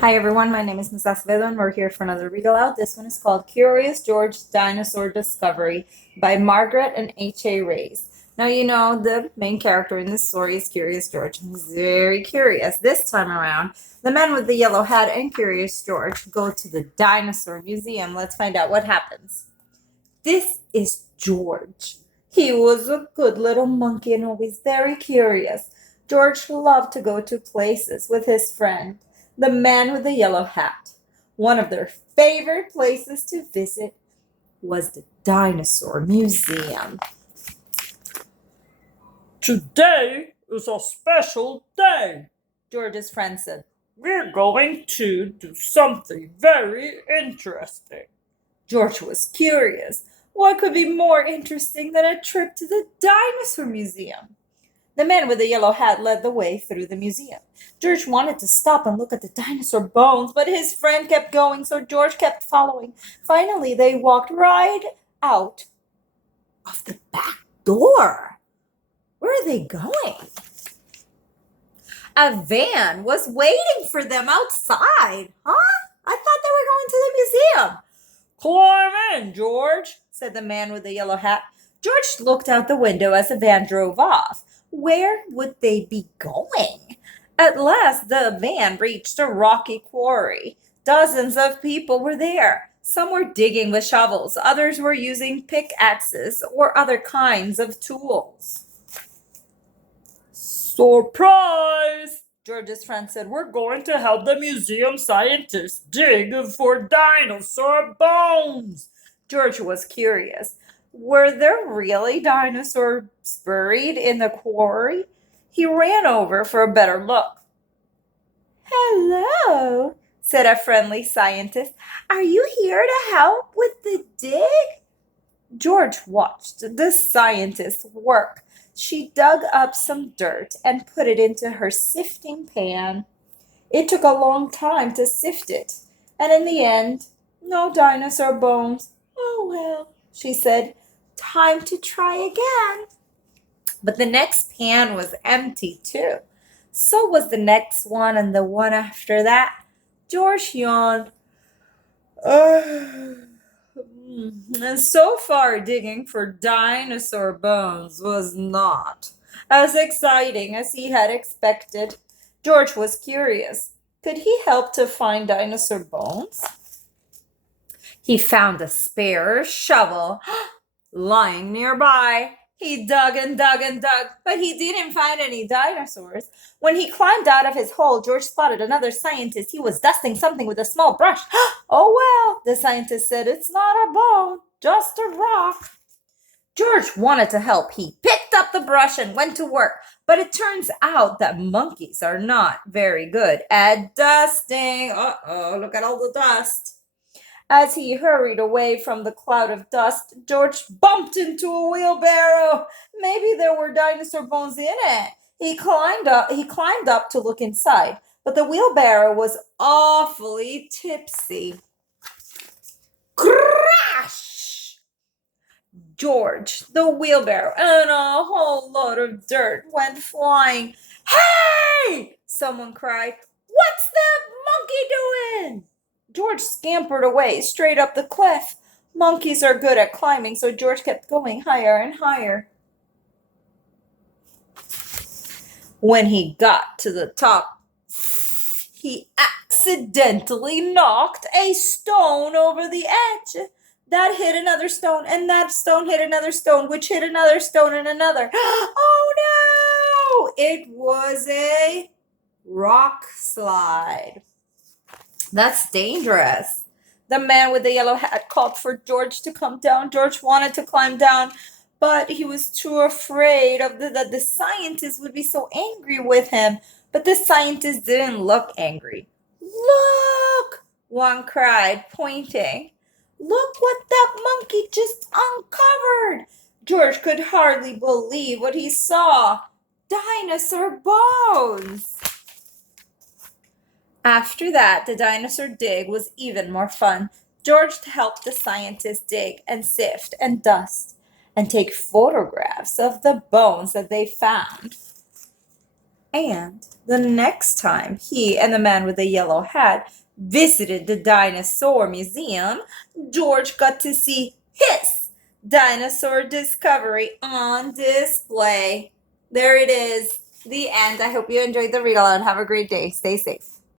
Hi everyone, my name is Ms. Acevedo and we're here for another read aloud. This one is called Curious George Dinosaur Discovery by Margret and H.A. Rays. Now you know the main character in this story is Curious George. He's very curious. This time around, the man with the yellow hat and Curious George go to the Dinosaur Museum. Let's find out what happens. This is George. He was a good little monkey and always very curious. George loved to go to places with his friend, the man with the yellow hat. One of their favorite places to visit was the Dinosaur Museum. Today is a special day. George's friend said, We're going to do something very interesting. George was curious. What could be more interesting than a trip to the Dinosaur Museum? The man with the yellow hat led the way through the museum. George wanted to stop and look at the dinosaur bones, but his friend kept going, so George kept following. Finally, they walked right out of the back door. Where are they going? A van was waiting for them outside. Huh? I thought they were going to the museum. Climb in, George, said the man with the yellow hat. George looked out the window as the van drove off. Where would they be going? At last, the van reached a rocky quarry. Dozens of people were there. Some were digging with shovels, others were using pickaxes or other kinds of tools. Surprise! George's friend said, We're going to help the museum scientists dig for dinosaur bones. George was curious. Were there really dinosaurs buried in the quarry? He ran over for a better look. Hello, said a friendly scientist. Are you here to help with the dig? George watched the scientist work. She dug up some dirt and put it into her sifting pan. It took a long time to sift it, and in the end, no dinosaur bones. Oh well, she said, time to try again. But the next pan was empty too. So was the next one and the one after that. George yawned. And so far, digging for dinosaur bones was not as exciting as he had expected. George was curious. Could he help to find dinosaur bones? He found a spare shovel lying nearby. He dug and dug and dug, but he didn't find any dinosaurs. When he climbed out of his hole, George spotted another scientist. He was dusting something with a small brush. Oh well, the scientist said, it's not a bone, just a rock. George wanted to help. He picked up the brush and went to work. But it turns out that monkeys are not very good at dusting. Uh-oh, look at all the dust. As he hurried away from the cloud of dust, George bumped into a wheelbarrow. Maybe there were dinosaur bones in it. He climbed up to look inside, but the wheelbarrow was awfully tipsy. Crash! George, the wheelbarrow, and a whole load of dirt went flying. Hey! Someone cried. What's that monkey doing? George scampered away, straight up the cliff. Monkeys are good at climbing, so George kept going higher and higher. When he got to the top, he accidentally knocked a stone over the edge. That hit another stone, and that stone hit another stone, which hit another stone and another. Oh no! It was a rock slide. That's dangerous. The man with the yellow hat called for George to come down. George wanted to climb down, but he was too afraid that the scientist would be so angry with him. But the scientist didn't look angry. Look, one cried, pointing. Look what that monkey just uncovered. George could hardly believe what he saw. Dinosaur bones. After that, the dinosaur dig was even more fun. George helped the scientists dig and sift and dust and take photographs of the bones that they found. And the next time he and the man with the yellow hat visited the Dinosaur Museum, George got to see his dinosaur discovery on display. There it is, the end. I hope you enjoyed the read aloud. Have a great day. Stay safe.